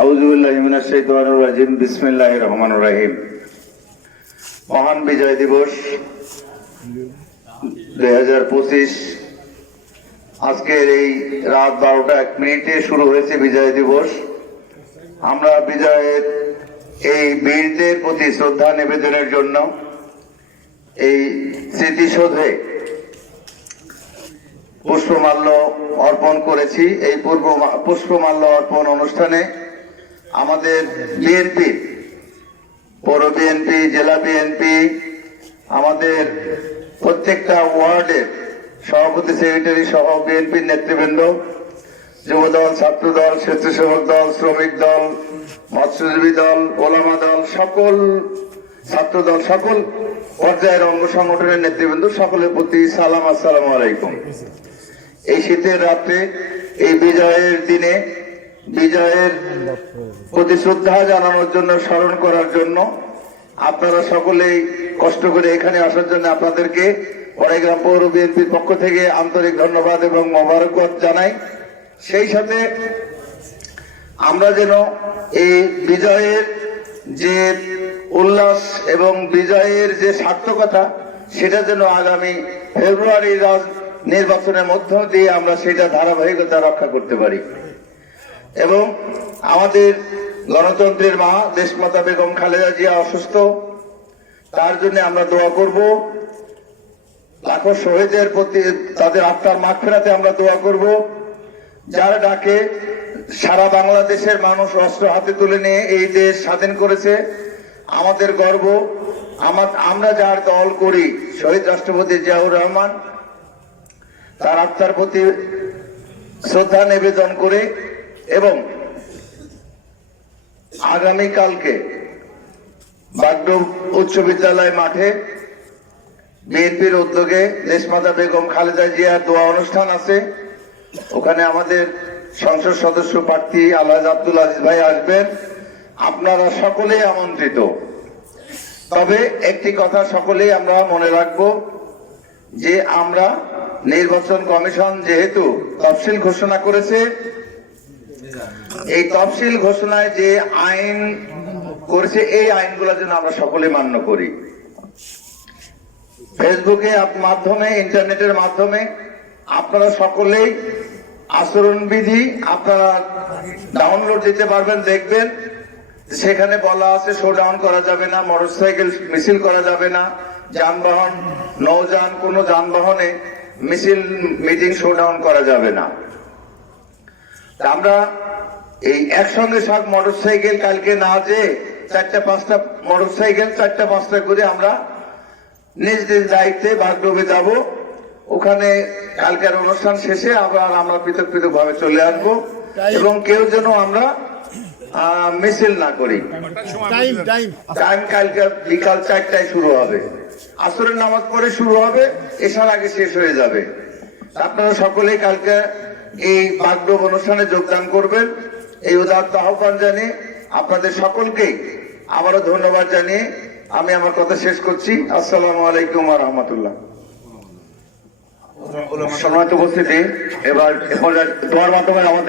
আউযুবিল্লাহি মিনাশ শাইতানির রাজিম। বিসমিল্লাহির রহমানির রহিম। মহান বিজয় দিবস 2025 আজকের এই রাত 12:01 শুরু হয়েছে বিজয় দিবস। আমরা বিজয়ের এই বীরদের প্রতি শ্রদ্ধা নিবেদনের জন্য এই স্মৃতিসৌধে পুষ্পমাল্য অর্পণ করেছি। এই পুষ্পমাল্য অর্পণ অনুষ্ঠানে আমাদের বিএনপি, পৌর বিএনপি, জেলা বিএনপি, আমাদের প্রত্যেকটা ওয়ার্ডের সভাপতি, সেক্রেটারি সহ বিএনপির নেতৃবৃন্দ, যুবদল, ছাত্রদল, স্বেচ্ছাসেবক দল, শ্রমিক দল, মৎস্যজীবী দল, ওলামা দল, সকল ছাত্রদল, সকল পর্যায়ের অঙ্গ সংগঠনের নেতৃবৃন্দ, সকলের প্রতি সালাম, আসসালামু আলাইকুম। এই শীতের রাত্রে, এই বিজয়ের দিনে, বিজয়ের প্রতি শ্রদ্ধা জানানোর জন্য, স্মরণ করার জন্য আপনারা সকলেই কষ্ট করে এখানে আসার জন্য আপনাদেরকে পড়াইগ্রাম পৌর বিএনপির পক্ষ থেকে আন্তরিক ধন্যবাদ এবং মোবারকবাদ জানাই। সেই সাথে আমরা যেন এই বিজয়ের যে উল্লাস এবং বিজয়ের যে সার্থকতা, সেটা যেন আগামী ফেব্রুয়ারি নির্বাচনের মধ্য দিয়ে আমরা সেটা ধারাবাহিকতা রক্ষা করতে পারি। এবং আমাদের গণতন্ত্রের মা দেশমাতা বেগম খালেদা জিয়া অসুস্থ, তার জন্য আমরা দোয়া করব। লাখো শহীদের প্রতি, তাদের আত্মার মাগফিরাতে আমরা দোয়া করব। যার ডাকে সারা বাংলাদেশের মানুষ অস্ত্র হাতে তুলে নিয়ে এই দেশ স্বাধীন করেছে, আমাদের গর্ব। আমরা যার দল করি, শহীদ রাষ্ট্রপতি জিয়াউর রহমান, তার আত্মার প্রতি শ্রদ্ধা নিবেদন করে এবং আগামীকালকে বাগডোব উচ্চ বিদ্যালয় মাঠে বিএনপির উদ্যোগে দেশমাতা বেগম খালেদা জিয়ার দোয়া অনুষ্ঠান আছে। ওখানে আমাদের সংসদ সদস্য প্রার্থী আলহাজ আব্দুল আজিজ ভাই আসবেন। আপনারা সকলেই আমন্ত্রিত। তবে একটি কথা সকলেই আমরা মনে রাখব যে আমরা নির্বাচন কমিশন যেহেতু তফসিল ঘোষণা করেছে, এই তফসিল ঘোষণায় যে আইন করেছে, এই আইনগুলো যেন আমরা সকলে মান্য করি। ফেসবুকে মাধ্যমে, ইন্টারনেটের মাধ্যমে আপনারা সকলেই আচরণবিধি আপনারা ডাউনলোড দিতে পারবেন, দেখবেন। সেখানে বলা আছে শোডাউন করা যাবে না, মোটরসাইকেল মিছিল করা যাবে না, যানবাহন, নৌযান, কোনো যানবাহনে মিছিল, মিটিং, শোডাউন করা যাবে না। আমরা এই একসঙ্গে সব মোটরসাইকেল কালকে না যে 4-5টা মোটরসাইকেল 4-5টা করে আমরা নিজ নিজ দায়িত্বে বাগডোবে যাব। ওখানে কালকের অনুষ্ঠান শেষে আবার আমরা পৃথক পৃথক ভাবে চলে আসবো এবং কেউ যেন আমরা মিছিল না করি। টাইম কালকে বিকাল 4টায় শুরু হবে, আসরের নামাজ পড়ে শুরু হবে, এসার আগে শেষ হয়ে যাবে। আপনারা সকলেই কালকে এই বাগডোব অনুষ্ঠানে যোগদান করবেন। এই উদাত্ত আহ্বান জানিয়ে আপনাদের সকলকেই আবারও ধন্যবাদ জানিয়ে আমি আমার কথা শেষ করছি। আসসালামু আলাইকুম ওয়া রাহমাতুল্লাহ। সম্মানিত উপস্থিতি, এবার দোয়ার মাধ্যমে আমাদের